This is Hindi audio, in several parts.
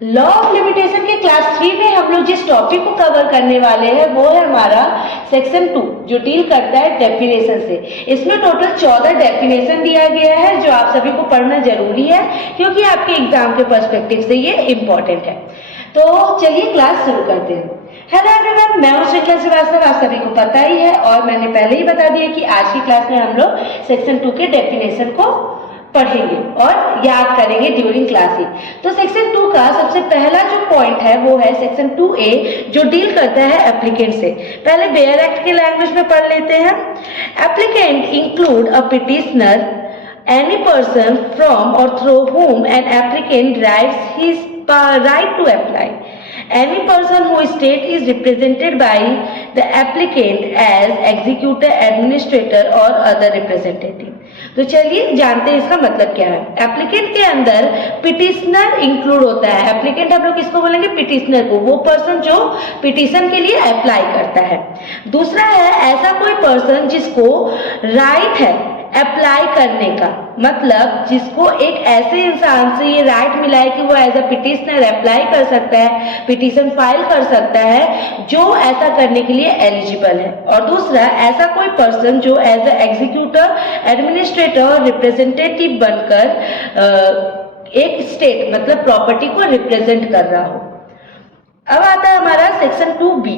लॉ ऑफ लिमिटेशन के क्लास 3 में हम लोग जिस टॉपिक को कवर करने वाले हैं वो है हमारा सेक्शन 2 जो डील करता है डेफिनेशन से। इसमें टोटल 14 डेफिनेशन दिया गया है जो आप सभी को पढ़ना जरूरी है क्योंकि आपके एग्जाम के पर्सपेक्टिव से ये इम्पोर्टेंट है। तो चलिए क्लास शुरू करते हैं। हेलो एवरीवन, मैं हूं श्रीकला श्रीवास्तव। आप सभी को पता ही है और मैंने पहले ही बता दिया कि आज की क्लास में हम लोग सेक्शन 2 के डेफिनेशन को पढ़ेंगे और याद करेंगे ड्यूरिंग क्लासिंग। तो सेक्शन 2 का सबसे पहला जो पॉइंट है वो है सेक्शन 2A जो डील करता है एप्लीकेंट से। पहले बेयर एक्ट के लैंग्वेज में पढ़ लेते हैं। Applicant include a petitioner any person from or through whom an applicant derives his right to apply. Any person whose state is represented by the applicant as executor, administrator or other representative. तो चलिए जानते हैं इसका मतलब क्या है। एप्लीकेंट के अंदर पिटिशनर इंक्लूड होता है। एप्लीकेंट हम लोग किसको बोलेंगे? पिटिशनर को, वो पर्सन जो पिटिशन के लिए अप्लाई करता है। दूसरा है ऐसा कोई पर्सन जिसको राइट है अप्लाई करने का, मतलब जिसको एक ऐसे इंसान से ये राइट मिला है कि वो एज अ पिटिशनर अप्लाई कर सकता है, पिटिशन फाइल कर सकता है, जो ऐसा करने के लिए एलिजिबल है। और दूसरा ऐसा कोई पर्सन जो एज अ एग्जीक्यूटर, एडमिनिस्ट्रेटर और रिप्रेजेंटेटिव बनकर एक स्टेट मतलब प्रॉपर्टी को रिप्रेजेंट कर रहा हो। अब आता है हमारा सेक्शन 2B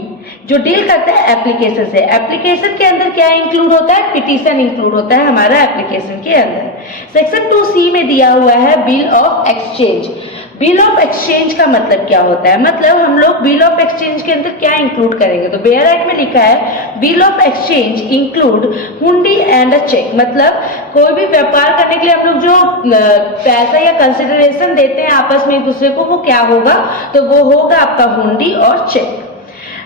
जो डील करता है एप्लीकेशन से। एप्लीकेशन के अंदर क्या इंक्लूड होता है? पिटीशन इंक्लूड होता है हमारा एप्लीकेशन के अंदर। सेक्शन 2C में दिया हुआ है bill of exchange. Bill of exchange का मतलब क्या होता है? मतलब हम लोग बिल ऑफ एक्सचेंज के अंदर क्या इंक्लूड करेंगे? तो बेयर एक्ट में लिखा है बिल ऑफ एक्सचेंज इंक्लूड हुंडी एंड अ चेक। मतलब कोई भी व्यापार करने के लिए हम लोग जो पैसा या कंसिडरेशन देते हैं आपस में एक दूसरे को, वो क्या होगा? तो वो होगा आपका हुंडी और चेक।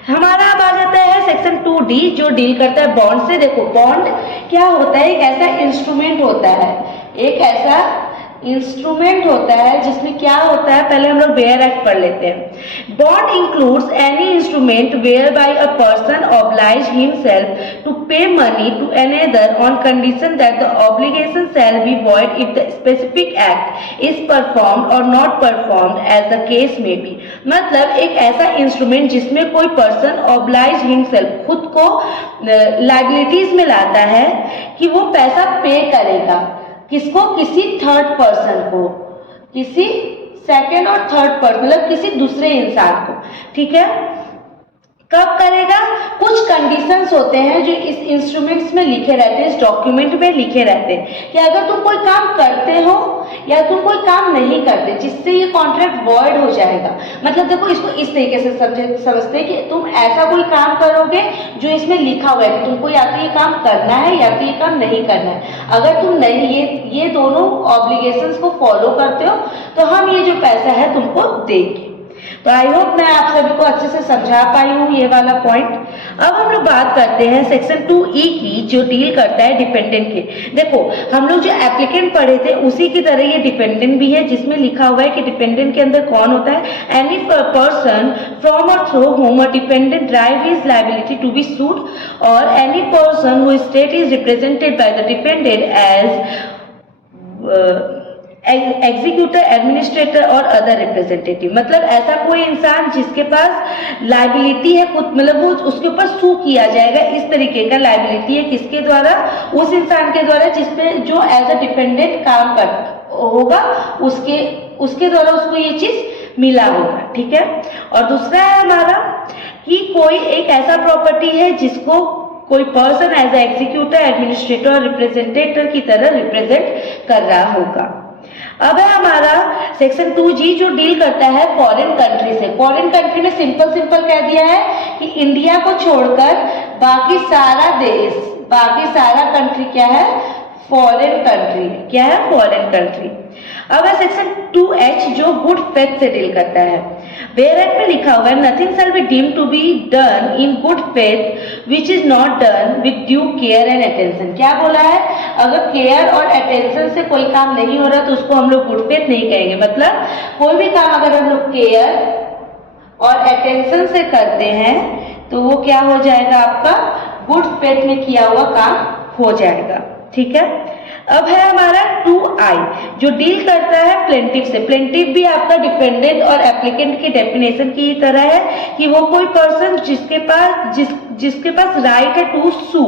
हमारा अब आ जाता है सेक्शन 2D जो डील करता है बॉन्ड से। देखो बॉन्ड क्या होता है? एक ऐसा इंस्ट्रूमेंट होता है, एक ऐसा इंस्ट्रूमेंट होता है जिसमें क्या होता है, पहले हम लोग बेयर एक्ट पढ़ लेते हैं। Bond includes any instrument where by a person oblige himself to pay money to another on condition that the obligation shall be void if the specific act is performed or not performed as the case may be. मतलब एक ऐसा इंस्ट्रूमेंट जिसमें कोई पर्सन ऑब्लाइज हिमसेल्फ खुद को लायबिलिटीज में लाता है कि वो पैसा पे करेगा। किसको? किसी थर्ड पर्सन को, किसी सेकंड और थर्ड पर्सन, मतलब किसी दूसरे इंसान को। ठीक है, कब करेगा? कुछ कंडीशंस होते हैं जो इस इंस्ट्रूमेंट्स में लिखे रहते हैं, इस डॉक्यूमेंट में लिखे रहते हैं कि अगर तुम कोई काम करते हो या तुम कोई काम नहीं करते जिससे ये कॉन्ट्रैक्ट वॉइड हो जाएगा। मतलब देखो इसको इस तरीके से समझते हैं कि तुम ऐसा कोई काम करोगे जो इसमें लिखा हुआ है कि तुमको या तो ये काम करना है या तो ये काम नहीं करना है। अगर तुम नहीं ये दोनों ऑब्लिगेशंस को फॉलो करते हो तो हम ये जो पैसा है तुमको देंगे। तो आई होप मैं आप सभी को अच्छे से समझा पाई हूँ ये वाला पॉइंट। अब हम लोग बात करते हैं सेक्शन 2E की जो डील करता है डिपेंडेंट के। देखो हम लोग जो एप्लीकेंट पढ़े थे उसी की तरह ये डिपेंडेंट भी है, जिसमें लिखा हुआ है कि डिपेंडेंट के अंदर कौन होता है? एनी पर्सन फ्रॉम और through whom a dependent derive his liability to be sued or any person whose state is represented by the dependent as executor, administrator और अदर रिप्रेजेंटेटिव। मतलब ऐसा कोई इंसान जिसके पास लायबिलिटी है खुद, मतलब वो उसके ऊपर सू किया जाएगा, इस तरीके का लायबिलिटी है किसके द्वारा? उस इंसान के द्वारा जिसपे जो एज अ डिपेंडेंट काम कर होगा, उसके द्वारा उसको ये चीज मिला होगा। ठीक है, और दूसरा है हमारा कि कोई एक ऐसा प्रॉपर्टी है जिसको कोई person as a executor, administrator और रिप्रेजेंटेटिव की तरह रिप्रेजेंट कर रहा होगा। अब है हमारा सेक्शन 2G जो डील करता है फॉरेन कंट्री से। फॉरेन कंट्री में सिंपल कह दिया है कि इंडिया को छोड़कर बाकी सारा देश, बाकी सारा कंट्री क्या है? Foreign country. क्या है? Foreign country. अब है सेक्शन 2H जो गुड फेथ से डील करता है। बेयर एक्ट में लिखा हुआ है nothing shall be deemed to be done in good faith which is not done with due care and attention. क्या बोला है? अगर केयर और अटेंशन से कोई काम नहीं हो रहा तो उसको हम लोग गुड फेथ नहीं कहेंगे। मतलब कोई भी काम अगर हम लोग केयर और अटेंशन से करते हैं तो वो क्या हो जाएगा? आपका गुड फेथ में किया हुआ काम हो जाएगा। ठीक है। अब है हमारा 2I जो डील करता है प्लेंटिफ से। प्लेंटिफ भी आपका डिफेंडेंट और एप्लीकेंट की डेफिनेशन की तरह है कि वो कोई पर्सन जिसके पास राइट है टू सू।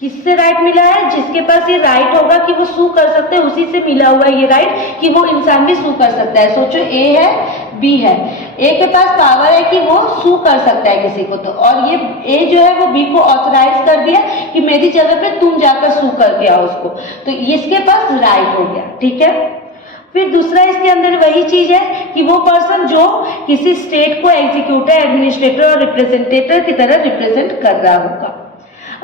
किससे राइट मिला है? जिसके पास ये राइट होगा कि वो सू कर सकते हैं, उसी से मिला हुआ है ये राइट कि वो इंसान भी सू कर सकता है। सोचो ए है बी है, ए के पास पावर है कि वो सू कर सकता है किसी को, तो और ये ए जो है वो बी को ऑथराइज कर दिया कि मेरी जगह पे तुम जाकर सू करके आओ उसको, तो इसके पास राइट हो गया। ठीक है। फिर दूसरा इसके अंदर वही चीज है कि वो पर्सन जो किसी स्टेट को एग्जीक्यूटर, एडमिनिस्ट्रेटर और रिप्रेजेंटेटिव की तरह रिप्रेजेंट कर रहा होगा।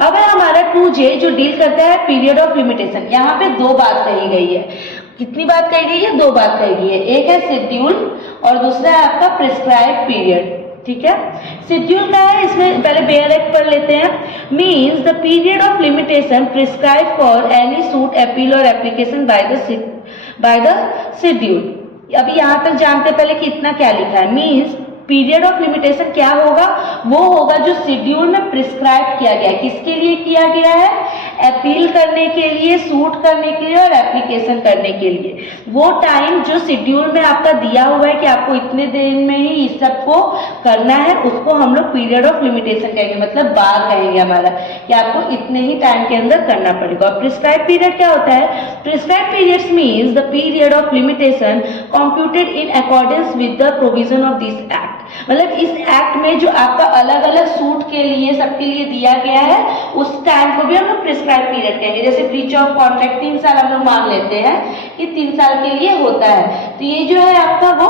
अब है हमारा 2J जो डील करता है पीरियड ऑफ लिमिटेशन। यहाँ पे दो बात कही गई है। कितनी बात कही गई है? दो बात कही गई है। एक है शेड्यूल और दूसरा है आपका प्रिस्क्राइब पीरियड। ठीक है। शेड्यूल का है, इसमें पहले बेयर एक्ट पढ़ लेते हैं। Means the period of limitation prescribe for any suit, appeal और एप्लीकेशन बाय द शेड्यूल। अभी यहाँ तक जानते पहले कि इतना क्या लिखा है। मीन्स पीरियड ऑफ लिमिटेशन क्या होगा? वो होगा जो शेड्यूल में प्रिस्क्राइब किया गया है। किसके लिए किया गया है? अपील करने के लिए, सूट करने के लिए और एप्लीकेशन करने के लिए। वो टाइम जो शेड्यूल में आपका दिया हुआ है कि आपको इतने दिन में ही इस सबको करना है, उसको हम लोग पीरियड ऑफ लिमिटेशन कहेंगे, मतलब बार कहेंगे हमारा कि आपको इतने ही टाइम के अंदर करना पड़ेगा। और प्रिस्क्राइब पीरियड क्या होता है? Prescribe periods means the period of limitation computed in accordance with the provision of this act. मतलब इस एक्ट में जो आपका अलग अलग सूट के लिए, सबके लिए दिया गया है, उस टाइम को भी हम लोग प्रिस्क्राइब पीरियड कहेंगे। जैसे ब्रीच ऑफ कॉन्ट्रैक्ट 3 साल हम लोग मान लेते हैं कि 3 साल के लिए होता है, तो ये जो है आपका वो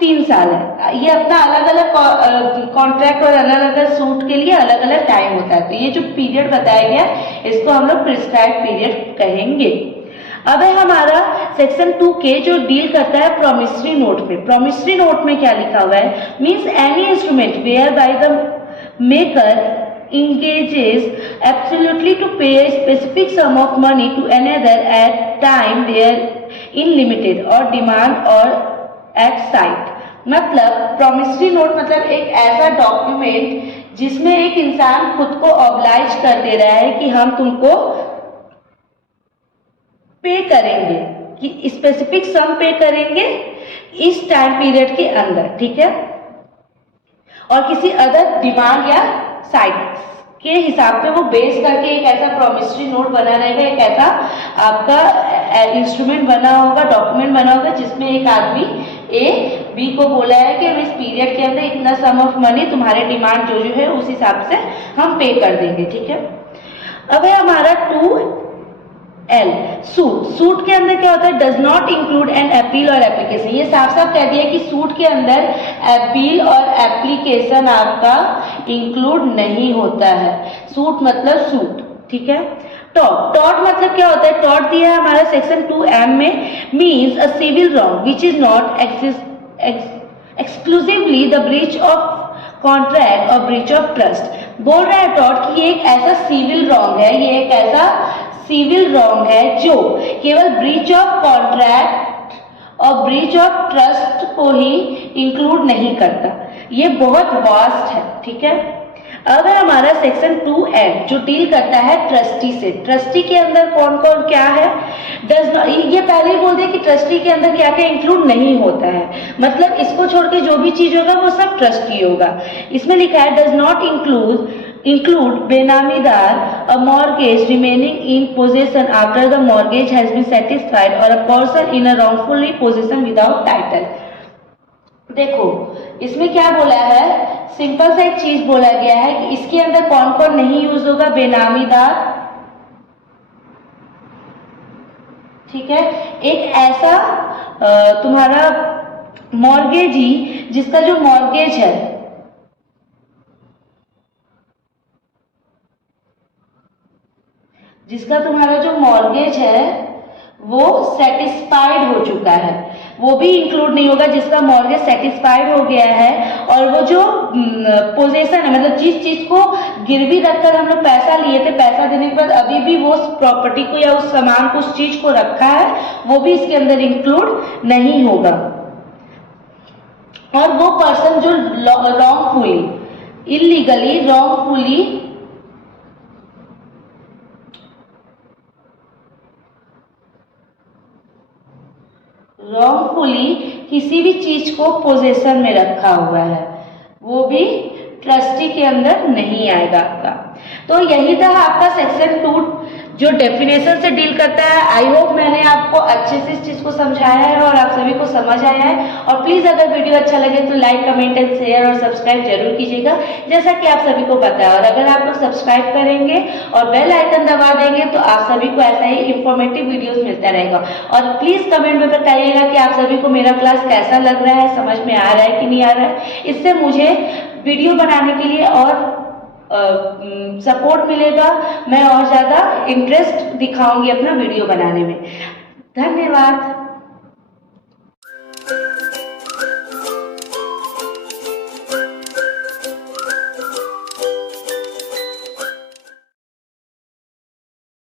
3 साल है। ये अपना अलग अलग कॉन्ट्रैक्ट और अलग अलग सूट के लिए अलग अलग टाइम होता है। तो ये जो पीरियड बताया गया इसको हम लोग प्रिस्क्राइब पीरियड कहेंगे। अब है हमारा सेक्शन 2K जो डील करता है प्रॉमिसरी नोट में। प्रॉमिसरी नोट में क्या लिखा हुआ है? Means any instrument where by the maker engages absolutely to pay a specific sum of money to another at time there in limited or demand or at sight। मतलब प्रॉमिसरी नोट मतलब एक ऐसा डॉक्यूमेंट जिसमें एक इंसान खुद को ऑब्लाइज कर दे रहा है कि हम तुमको पे करेंगे, कि स्पेसिफिक सम पे करेंगे इस टाइम पीरियड के अंदर। ठीक है। और किसी अदर डिमांड या साइट के हिसाब पे वो बेस करके एक ऐसा प्रॉमिसरी नोट बना रहेगा, एक ऐसा आपका इंस्ट्रूमेंट बना होगा, डॉक्यूमेंट बना होगा जिसमें एक आदमी ए बी को बोला है कि हम इस पीरियड के अंदर इतना सम ऑफ मनी तुम्हारे डिमांड जो है उस हिसाब से हम पे कर देंगे। ठीक है। अब है हमारा 2L सूट। सूट के अंदर क्या होता है? Does not include an appeal और एप्लीकेशन। ये साफ साफ कह दिया कि सूट के अंदर अपील और एप्लीकेशन आपका इंक्लूड नहीं होता है। सूट मतलब सूट। ठीक है। टॉर्ट। टॉर्ट मतलब क्या होता है? टॉर्ट दिया है हमारा सेक्शन 2M में। Means a civil wrong which is not exclusively the breach of contract और ब्रीच ऑफ ट्रस्ट। बोल रहा है टॉर्ट कि ये एक ऐसा सिविल रॉन्ग है, ये एक ऐसा सिविल रॉन्ग है जो केवल ब्रीच ऑफ कॉन्ट्रैक्ट और ब्रीच ऑफ ट्रस्ट को ही इंक्लूड नहीं करता। ये बहुत वास्ट है। ठीक है। अब है हमारा सेक्शन 2M जो डील करता है ट्रस्टी से। ट्रस्टी के अंदर कौन कौन क्या है? ये पहले ही बोल दिया कि ट्रस्टी के अंदर क्या क्या इंक्लूड नहीं होता है, मतलब इसको छोड़ के जो भी चीज होगा वो सब ट्रस्टी होगा। इसमें लिखा है does not include बेनामीदार, a mortgage remaining in possession after the mortgage has been satisfied or a person in a wrongfully possession without title। देखो इसमें क्या बोला है? सिंपल सा एक चीज बोला गया है कि इसके अंदर कौन कौन नहीं यूज होगा? बेनामीदार। ठीक है। एक ऐसा तुम्हारा मॉर्गेजी जिसका जो मॉर्गेज है जिसका तुम्हारा जो मॉर्गेज है वो सेटिस्फाइड हो चुका है, वो भी इंक्लूड नहीं होगा। जिसका मॉर्गेज सेटिस्फाइड हो गया है और वो जो पोजेशन है, मतलब जिस चीज को गिरवी रखकर हम लोग पैसा लिए थे, पैसा देने के बाद अभी भी वो उस प्रॉपर्टी को या उस सामान को, उस चीज को रखा है, वो भी इसके अंदर इंक्लूड नहीं होगा। और वो पर्सन जो रॉन्गफुली, इलीगली, रॉन्गफुली रॉन्गफुली किसी भी चीज को पोजेशन में रखा हुआ है, वो भी ट्रस्टी के अंदर नहीं आएगा आपका। तो यही था आपका सेक्शन 2 जो डेफिनेशन से डील करता है। आई होप मैंने आपको अच्छे से इस चीज को समझाया है और आप सभी को समझ आया है। और प्लीज अगर वीडियो अच्छा लगे तो लाइक, कमेंट एंड शेयर और सब्सक्राइब जरूर कीजिएगा, जैसा कि आप सभी को पता है। और अगर आप लोग सब्सक्राइब करेंगे और बेल आइकन दबा देंगे तो आप सभी को ऐसा ही इंफॉर्मेटिव वीडियोस मिलता रहेगा। और प्लीज कमेंट में बताइएगा कि आप सभी को मेरा क्लास कैसा लग रहा है, समझ में आ रहा है कि नहीं आ रहा है। इससे मुझे वीडियो बनाने के लिए और सपोर्ट मिलेगा, मैं और ज़्यादा इंटरेस्ट दिखाऊंगी अपना वीडियो बनाने में। धन्यवाद।